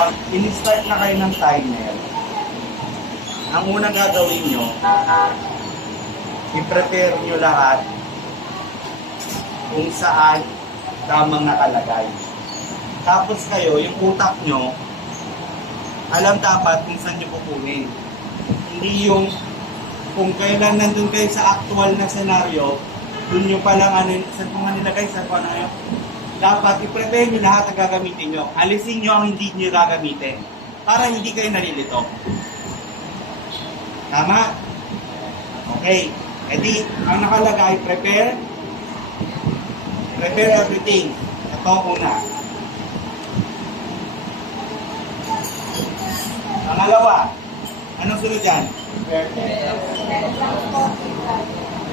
pag in-start na kayo ng timer, ang unang gagawin nyo, i-prepare nyo lahat kung saan tamang nakalagay. Tapos kayo, yung utak nyo, alam dapat kung saan nyo kukunin. Hindi yung kung kailan nandun kayo sa actual na senaryo, dun nyo palang ano, saan kung nilagay, saan kung ano yun. Dapat i-prepare nyo lahat ang gagamitin nyo. Alisin nyo ang hindi nyo gagamitin para hindi kayo nalilito. Tama? Okay. E di, ang nakalagay, prepare everything. Ito una. Pangalawa, anong sunod yan?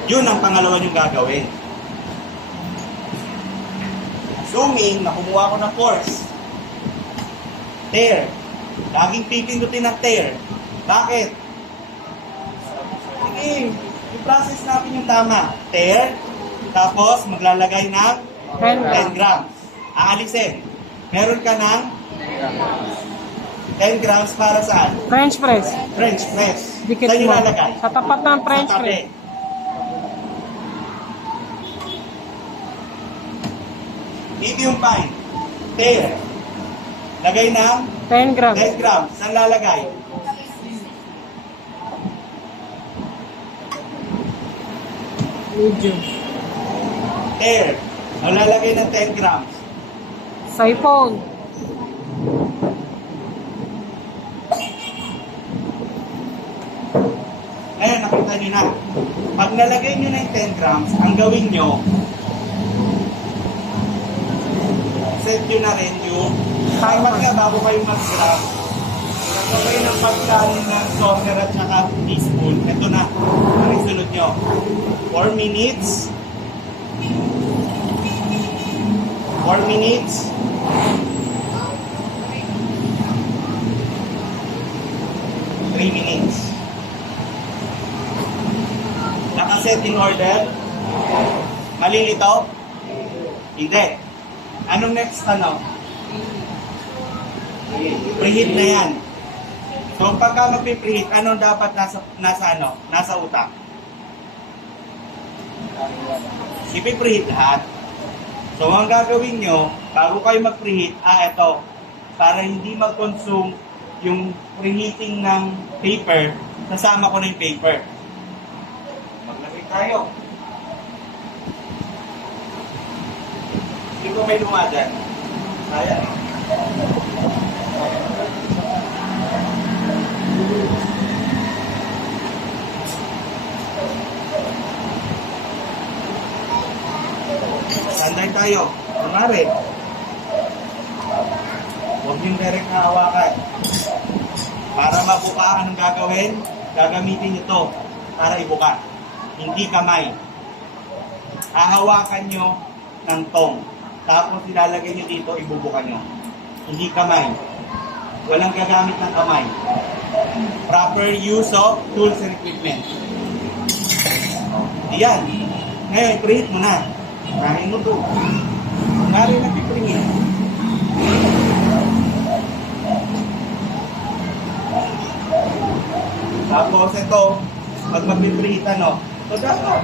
Yun ang pangalawa nyo gagawin. Assuming na kumuha ko ng force. Tear. Laging pipindutin ng tear. Bakit? Sige, i-process natin yung tama. Tear. Tapos maglalagay ng 10 grams. Aalisin. Meron ka ng 10 grams para saan? French press. French press. Dikit Saan mo. ilalagay? Sa tapat ng French Sa tabi. press. Medium fine. Tear. Lagay ng 10 grams. 10 grams. Saan lalagay? Medium. Tear. Lalagay ng 10 grams. Siphon. Ayan, nakita nyo na. Pag nalagay nyo na yung 10 grams, ang gawin nyo, set nyo na rin yung dapat nga bago kayo mag-grab. Kung kayo ng pagkain ng saucer at saka teaspoon, ito na, ang isunod nyo. 4 minutes. 4 minutes. 3 minutes. Nakaset in order? Malilito? Hindi. Anong next ano? Preheat na yan. So pagka magpipreheat, anong dapat nasa utak? Ipipreheat lahat. So ang gagawin nyo, bago kayo mag-preheat, ito, para hindi mag-consume yung preheating ng paper, nasama ko na yung paper. Maglagay tayo. Hindi ko may luma dyan. Kaya. Standard tayo. Kunwari. Huwag yung direct na hawakan. Para mabuka, anong gagawin? Gagamitin nyo to para ibuka. Hindi kamay. Hahawakan nyo ng tong. Tapos ilalagay nyo dito, ibubuka nyo. Hindi kamay. Walang gagamit ng kamay. Proper use of tools and equipment. Yan. Ngayon, preheat mo na. Kain mo to. Nari na pipreheat. Tapos ito, pag mag-preheat ito dapat.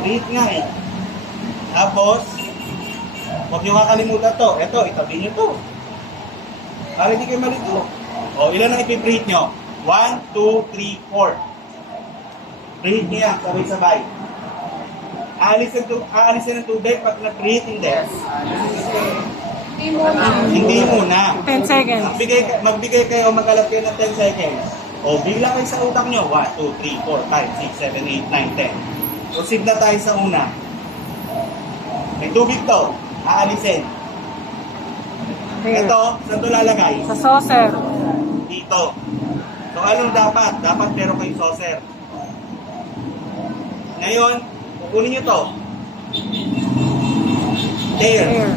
Preheat nga eh. Tapos, huwag nyo kakalimutan to. Ito, itabi nyo to. Para hindi kayo malito. O, ilan ang ipipreheat nyo? 1, 2, 3, 4. Preheat nyo yan, sabay-sabay. Aalisin ng tubig pag nag-preheat, hindi. Hindi muna. 10 seconds. Magbigay kayo, mag-alat kayo ng 10 seconds. O, bigla kayo sa utak nyo. 1, 2, 3, 4, 5, 6, 7, 8, 9, 10. Proceed na tayo sa una. May tubig to. Aalisin. Here. Ito, saan ito lalagay? Sa saucer. Dito. So, anong dapat? Dapat meron kayong saucer. Ngayon, kukunin nyo to. There. Here.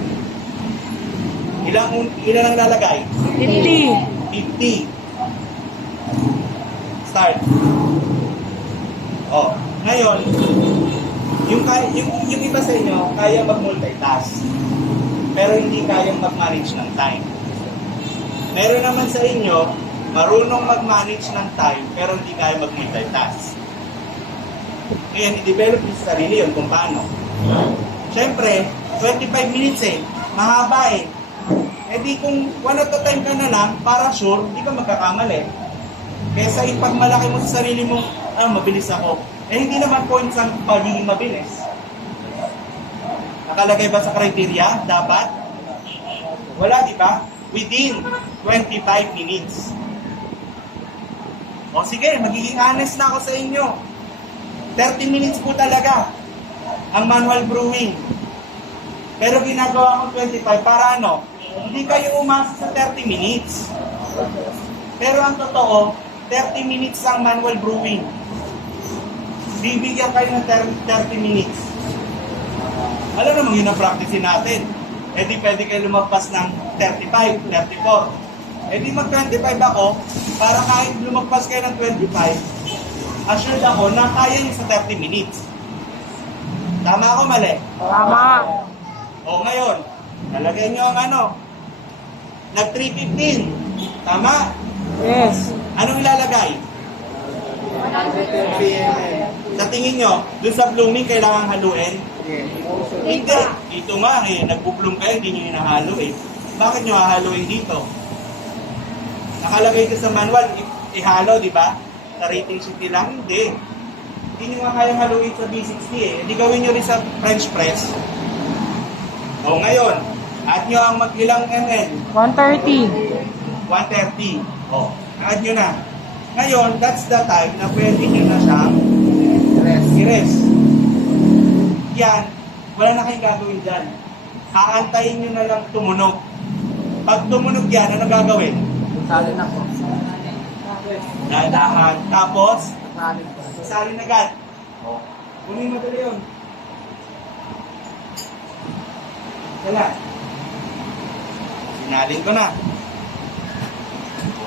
Ilan ang lalagay? 50. 50. Start. Oh, ngayon, yung iba sa inyo, kaya mag-multitask. Pero hindi kayang mag-manage ng time. Meron naman sa inyo, marunong mag-manage ng time, pero hindi kaya mag-multitask. Ngayon, i-develop yung sarili yun kung paano. Siyempre, 25 minutes mahaba Eh di kung one at a time ka na lang, para sure, hindi ka magkakamali. Kesa ipagmalaki mo sa sarili mo, mabilis ako. Hindi naman points ang pagiging mabilis. Nakalagay ba sa criteria? Dapat? Wala, di ba? Within 25 minutes. O sige, magiging honest na ako sa inyo. 30 minutes po talaga ang manual brewing. Pero ginagawa ko 25 para ano? Hindi kayo umasa sa 30 minutes. Pero ang totoo, 30 minutes ang manual brewing. Bibigyan kayo ng 30 minutes. Alam naman yun ang practicein natin. Di pwede kayo lumagpas ng 35, 34. Di mag-25 ako para kahit lumagpas kayo ng 25, assured ako na kaya nyo sa 30 minutes. Tama ako, mali? Tama. O ngayon, nalagay nyo ang nag 3:15. Tama? Yes. Anong ilalagay? 100 PM. Sa tingin nyo, dun sa blooming kailangan haluin? Hindi. Dito nga nagpo-bloom kayo, hindi nyo hinahalo Bakit nyo hahaluin dito? Nakalagay ko sa manual, ihalo, di ba? Sa rating sheet lang, hindi. Hindi nyo nga kayang haluin sa B60 Hindi gawin nyo rin sa French press. O ngayon, add nyo ang ilang ml? 130. 130. O, add nyo na. Ngayon, that's the time na pwede nyo na siyang i-rest. Yan, wala na kayong gagawin dyan. Aantayin nyo na lang tumunog. Pag tumunog yan, ano gagawin? Salin ako. Dadahan. Tapos, Salin ko. salin agad. O, kunin mo dali yun. Wala. Sinalin ko na.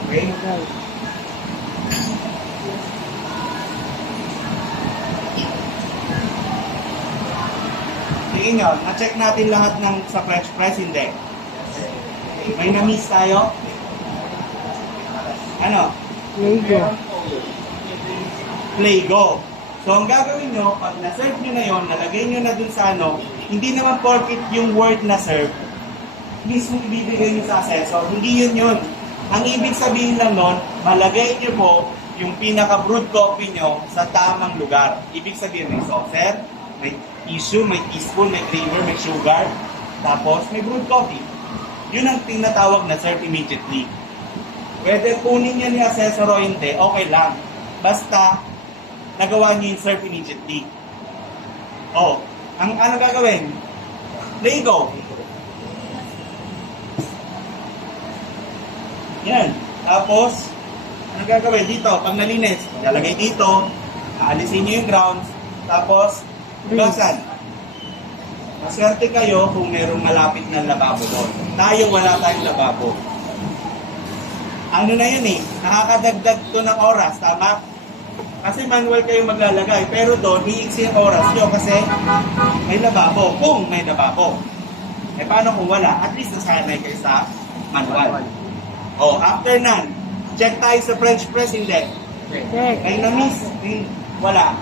Okay? Tingin nyo, na-check natin lahat ng sa French press, hindi. May na-miss tayo? Ano? Lego. Play go. So, ang gagawin nyo, pag na-serve nyo na yon, nalagay nyo na dun sa hindi naman forfeit yung word na serve, mismo ibibigay nyo sa assessor. Hindi yun. Ang ibig sabihin lang nun, malagay nyo po yung pinaka-brewed coffee nyo sa tamang lugar. Ibig sabihin, may saucer, may tissue, may teaspoon, may creamer, may sugar, tapos may brewed coffee. Yun ang tinatawag na serve immediately. Whether kunin niya ni assessor o hindi, okay lang. Basta, nagawa niyo yung serve immediately. Ang ano gagawin? Play go. Yan. Tapos, ano gagawin? Dito, pag nalinis, lalagay dito, aalisin niyo yung grounds, tapos, hugasan. Maswerte kayo kung merong malapit na lababo doon. Tayo, wala tayong lababo. Ano na yun nakakadagdag to ng oras, tama? Kasi manual kayo maglalagay, pero doon, iiksi ang oras nyo kasi may lababo, kung may lababo. Paano kung wala? At least nasanay kayo sa manual. After none, check tayo sa French press, hindi. Check. May na-miss? Wala.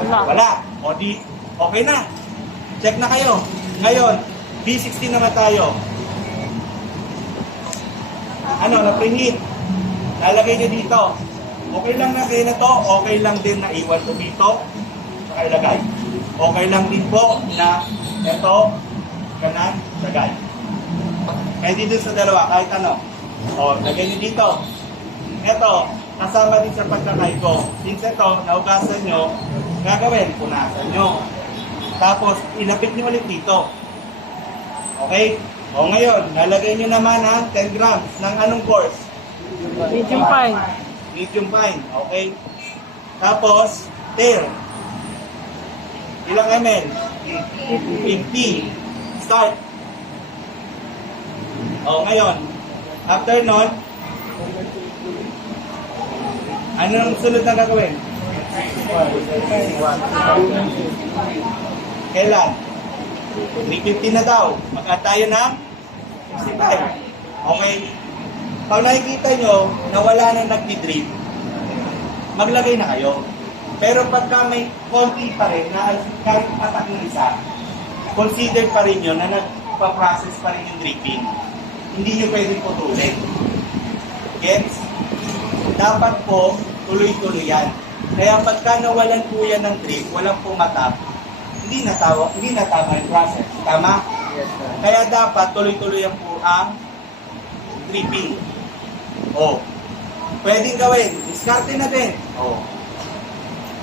Wala. Wala. Okay na. Check na kayo. Ngayon, B60 naman tayo. Na-preheat. Lalagay niyo dito. Okay lang na kayo na to, okay lang din na iwan ko dito. Saka ilagay. Okay lang din po na ito, kanan, lagay. Kahit dito sa dalawa, kahit ano. Lagay niyo dito. Ito, kasama din sa pagkakay ko. Since ito, naugasan nyo, gagawin, punasan nyo. Tapos, ilapit nyo ulit dito. Okay? Ngayon, lalagay nyo naman ang 10 grams ng anong course? Medium fine. Medium fine. Okay? Tapos, tear. Ilang ml? 50. Start. Ngayon, after nun, anong sunod na gagawin? Kailan? 350 na daw. Mag-add tayo ng 65. Okay. Pag nakikita nyo na wala na nagdi-drip, maglagay na kayo. Pero pagka may konti pa rin, na kahit patak ng isa, consider pa rin yun na nagpa-process pa rin yung dripping. Hindi nyo pwedeng putulin. Gets? Dapat po, tuloy-tuloy yan. Kaya pagka nawalan po yan ng drip, walang pumatap, hindi na tama yung process. Tama? Yes, sir. Kaya dapat tuloy-tuloy yan po ang dripping. Pwedeng gawin. Diskarte na din.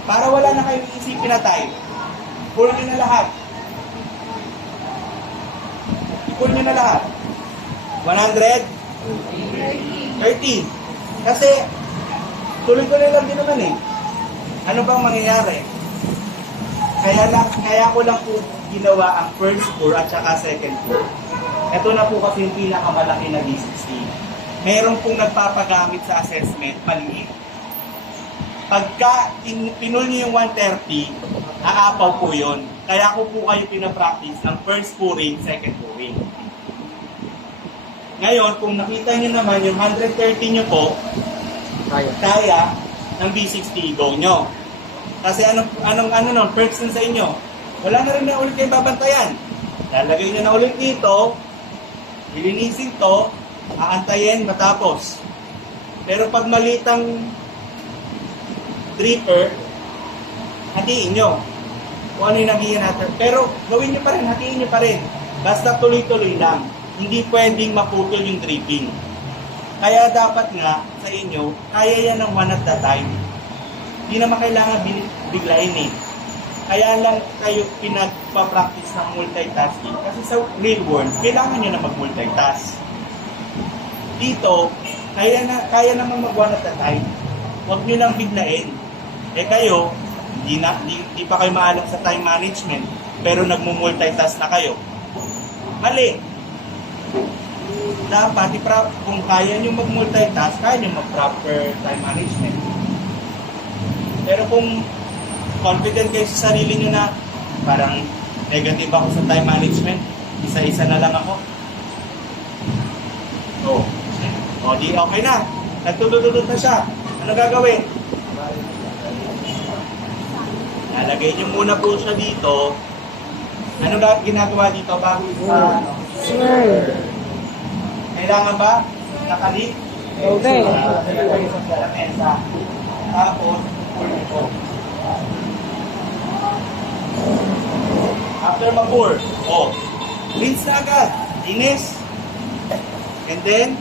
Para wala na kayong isipin na time. Pull nyo na lahat. I-pull nyo na lahat. 130. Kasi, tuloy-tuloy lang din naman eh. Ano bang mangyayari? Kaya ko lang po ginawa ang first pour at saka second pour. Ito na po kasi yung pinakamalaki na D60. Meron pong nagpapagamit sa assessment, maliit. Pagka pinul nyo yung 130, aapaw po yun. Kaya ko po kayo pinapractice ng first pouring, second pouring. Ngayon, kung nakita nyo naman yung 130 nyo po, kaya ng B60 go nyo. Kasi anong perks nun sa inyo? Wala na rin na ulit kayong babantayan. Lalagay nyo na ulit dito, ilinisin to, aantayin, matapos. Pero pag malitang dripper, hatiin nyo. Kung ano yung nagiging natin. Pero gawin nyo pa rin, hatiin nyo pa rin. Basta tuloy-tuloy lang. Hindi pwedeng maputol yung dripping. Kaya dapat nga sa inyo, kaya yan ng one at a time. Hindi naman kailangan biglayin eh. Kaya lang kayo pinagpa-practice ng multitasking. Kasi sa real world, kailangan nyo na mag-multitask. Dito, kaya naman mag-one at a time. Huwag nyo lang biglain. Kayo, hindi pa kayo maalam sa time management, pero nagmo-multitask na kayo. Mali. Dapat, kung kaya nyo mag-multitask, kaya nyo mag-proper time management. Pero kung confident kayo sa sarili nyo na parang negative ako sa time management, isa-isa na lang ako. Di okay na. Nagtututut na siya. Ano gagawin? Lalagay nyo muna po siya dito. Ano ginagawa dito bago isa? Kailangan ba? Nakalik? Okay. Lalagay sa lamesa. Tapos, pour ito. After ma-pour, rinse na agad. Linis. And then,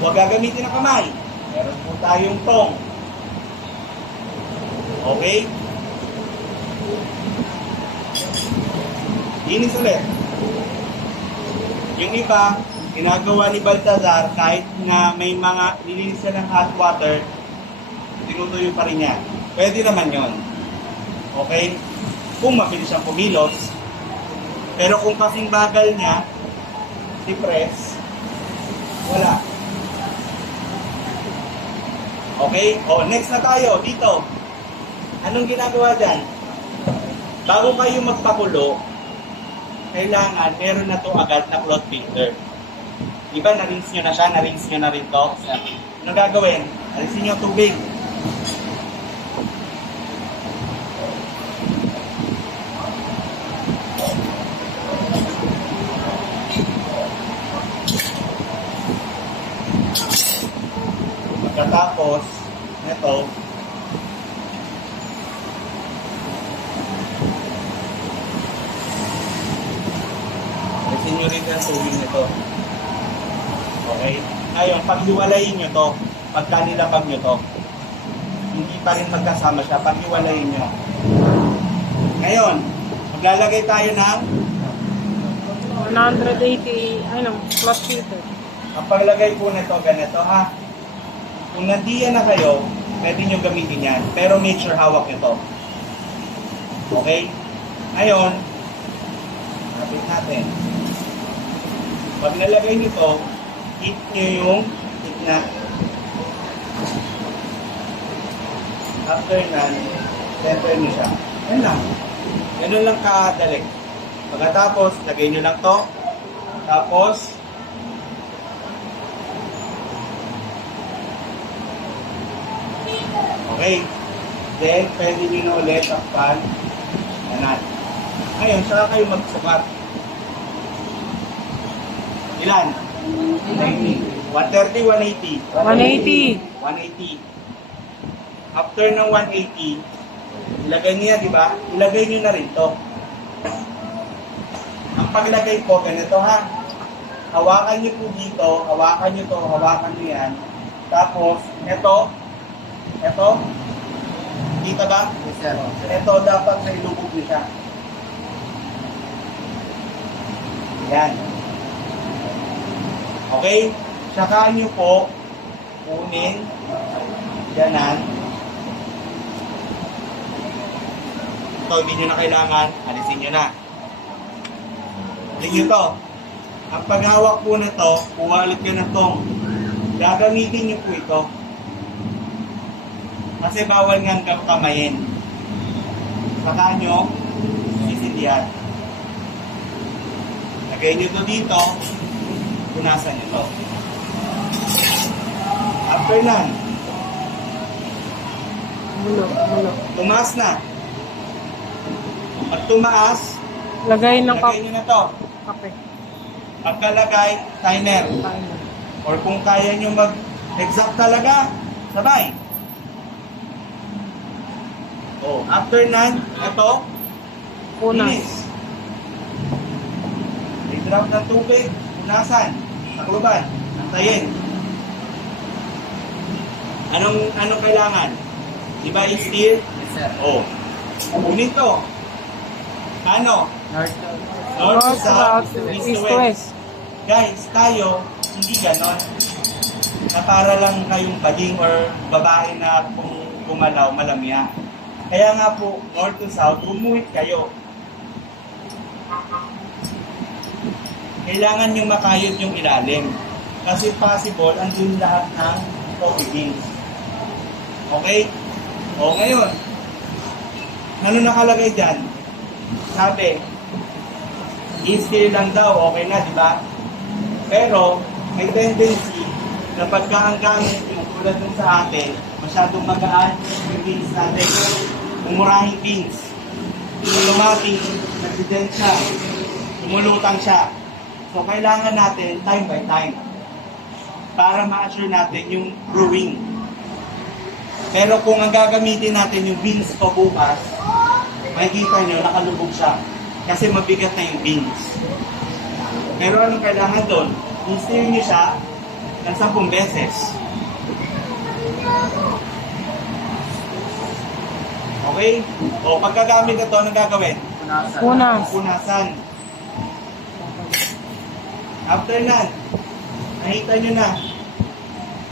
huwag gagamitin ang kamay. Meron po tayong tong. Okay? Linis ulit. Yung iba, ginagawa ni Baltazar, kahit na may mga nilinis siya ng hot water, tinutuyo pa rin niya. Pwede naman yon. Okay? Kung mabilis siyang pumilos. Pero kung kasing bagal niya, i-press, wala. Okay? Next na tayo. Dito. Anong ginagawa dyan? Bago kayo magpakulo, kailangan meron na to agad na cloth filter. Diba, na-rinse nyo na siya, na-rinse nyo na rin to. Ano gagawin? Alisin nyo tubig. Pagkatapos, ito, alisin nyo rin ang tubig nito. Okay? Ngayon, paghiwalayin nyo to, pagka nilapag nyo to, hindi pa rin magkasama siya, paghiwalayin nyo. Ngayon, maglalagay tayo ng 180, plus filter. ang paglagay po nito ganito ha. Kung nandiyan na kayo, pwede nyo gamitin yan. Pero make sure hawak nyo to. Okay? Ngayon, kapit natin. Pag nalagay nyo to, hit nyo yung gitna. After nan, center nyo siya. Yan lang. Ganun lang kadali. Pagkatapos, lagay nyo lang to. Tapos, Okay. Then, pwede nyo na ulit takpan. Ganun. Ngayon, saka kayo magsukat. Ilan? 130, 180. 180. 180. After ng 180, ilagay niya, di ba? Ilagay niyo na rin to. Ang paglagay po, ganito ha. Hawakan niyo po dito, hawakan niyo to, hawakan niyo yan. Tapos, ito, kita ba? Yes, sir. Ito dapat may lubog niyo siya. Yan. Okay? Saka nyo po kunin, yanan. Ito, hindi nyo na kailangan, alisin nyo na. Alisin nyo to. Ang paghawak po na to, kuha ulit nyo na tong. Gagamitin nyo po ito. Kasi bawal nga kamayin. Saka nyo, sisindihan. Lagay nyo to dito, punasan nyo to. After nun, Mulo. tumaas na. Pag tumaas, Lagay ng lagay nyo na to. kape. Pagkalagay, timer. Timer. Or kung kaya nyo mag-exact talaga, sabay. Oh, after nun, ito, Punas. linis. I-drop ng tubig, punasan, takluban, antayin. Anong kailangan? Diba i-steer? Yes, sir. Oh. Kunin to. Ano? North. North to North, south, south, east to east, west. west. Guys, tayo, hindi ganon. Na para lang kayong bading or babae na kung gumalaw, malamya. Kaya nga po, north to south, umuhit kayo. Kailangan nyo makayod yung ilalim. Kasi possible, andun lahat ng coffee beans. Okay? O ngayon, ano nakalagay dyan? Sabi, i-steer lang daw, okay na, di ba? Pero, may tendency na pagka ang gamit yung tulad nung sa atin, masyadong magaan yung beans natin. Umurahing beans. Lumating, nagsident siya. Tumulutang siya. So, kailangan natin time by time para ma-assure natin yung brewing. Pero kung ang gagamitin natin yung beans pa bukas, makikita nyo, nakalubog siya. Kasi mabigat na yung beans. Pero anong kailangan doon? I-steer nyo siya ng 10 beses. Okay? O pagkagamit ito, anong gagawin? Punasan. Punas. Punasan. After that, nakita nyo na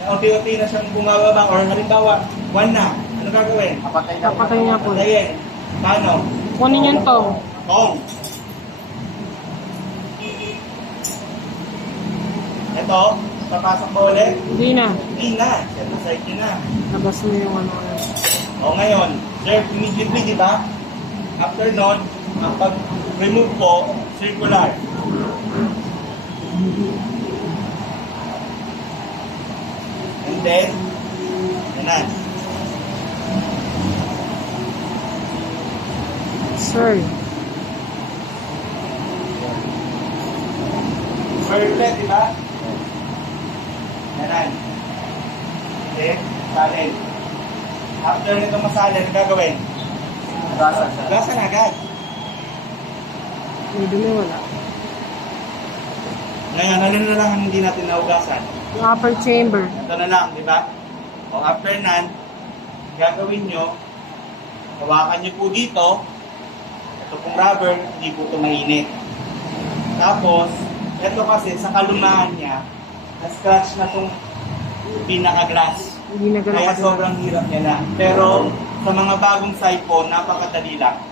unti-unti na siyang bumababa or halimbawa, 1 na. Ano gagawin? Kapatay na. Papatay niya po. Patayin. Paano? Kunin yung tong. Tong. Ito, papasok mo ulit. Hindi na. Hindi na. Set aside nyo na. Labas mo yung ano. O ngayon, sir, immediately, di ba? After nun, ang pag-remove po, circular. And then, yanan. Sir. Perfect, di ba? Yanan. Then, salin. After nito masalin, ang gagawin? Punasan, sir. Gasan agad. May dumi wala. Ngayon, ano na lang ang hindi natin naugasan? Yung upper chamber. Ito na lang, di ba? O after nan, gagawin nyo, hawakan nyo po dito, ito pong rubber, hindi po ito mainit. Tapos, ito kasi sa kalumaan niya, na-scratch na itong pinaka-glass. Hindi na ganun Kaya kadumi. sobrang hirap niya na. Pero, sa mga bagong siphon, napakadali lang.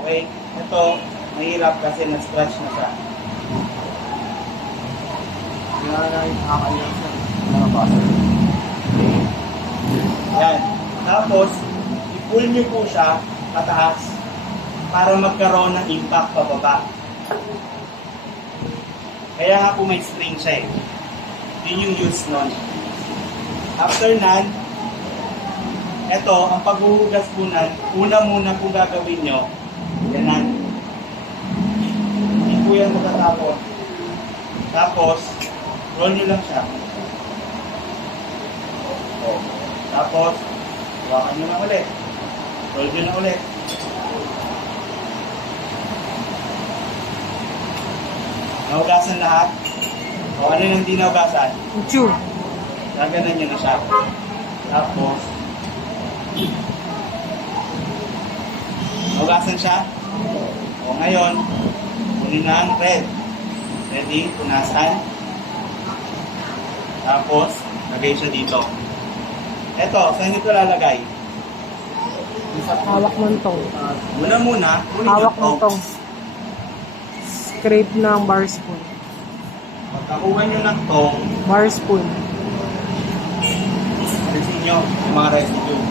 Okay? Ito, mahirap kasi na-scratch na siya. Kaya na yung kakaliyan, sir. Nakabasa. Yan. Tapos, i-pull nyo po siya pataas para magkaroon ng impact pababa. Kaya nga po may spring siya eh. Yun yung use nun. After nan, Ito, ang paghuhugas po na, una muna po gagawin nyo, yan. Hindi po yan matatapon. Tapos, roll nyo lang siya. O. Tapos, hawakan nyo lang ulit. Roll nyo lang ulit. Nahugasan lahat. O ano yung hindi nahugasan? Tube. Gaganan nyo na siya. Tapos, nahugasan siya. O ngayon, kunin na ang red. Ready? Punasan. Tapos, lagay siya dito. Eto, saan nyo ito lalagay? Hawak mo tong. Muna, kunin Hawak nyo mo tong. Scrape ng bar spoon. Pagkakuha nyo ng tong, Bar spoon. alisin nyo yung mga residue.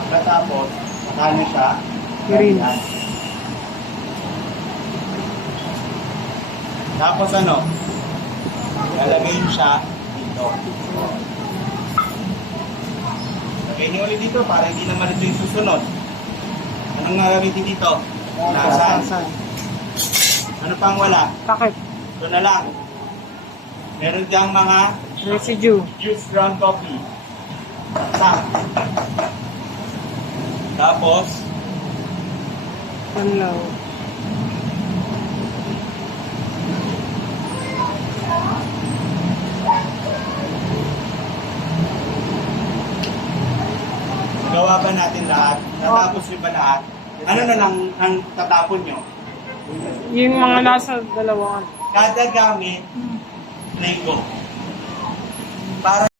Pagkatapos, saka nyo siya. Green. Ganyan. Tapos ano? Lalagay nyo siya dito. Lagay nyo ulit dito para hindi na malito yung susunod. Anong gagamitin dito? Nasaan? Saan? Ano pang wala? Takip. Ito na lang. Meron diyang mga Residue. juice ground coffee. Sa. Tapos, Panlaw. gawa ba natin lahat? Natapos nyo ba lahat? Ano na lang ang tatapon nyo? Yung mga nasa dalawang. Kada gamit, Lego. Para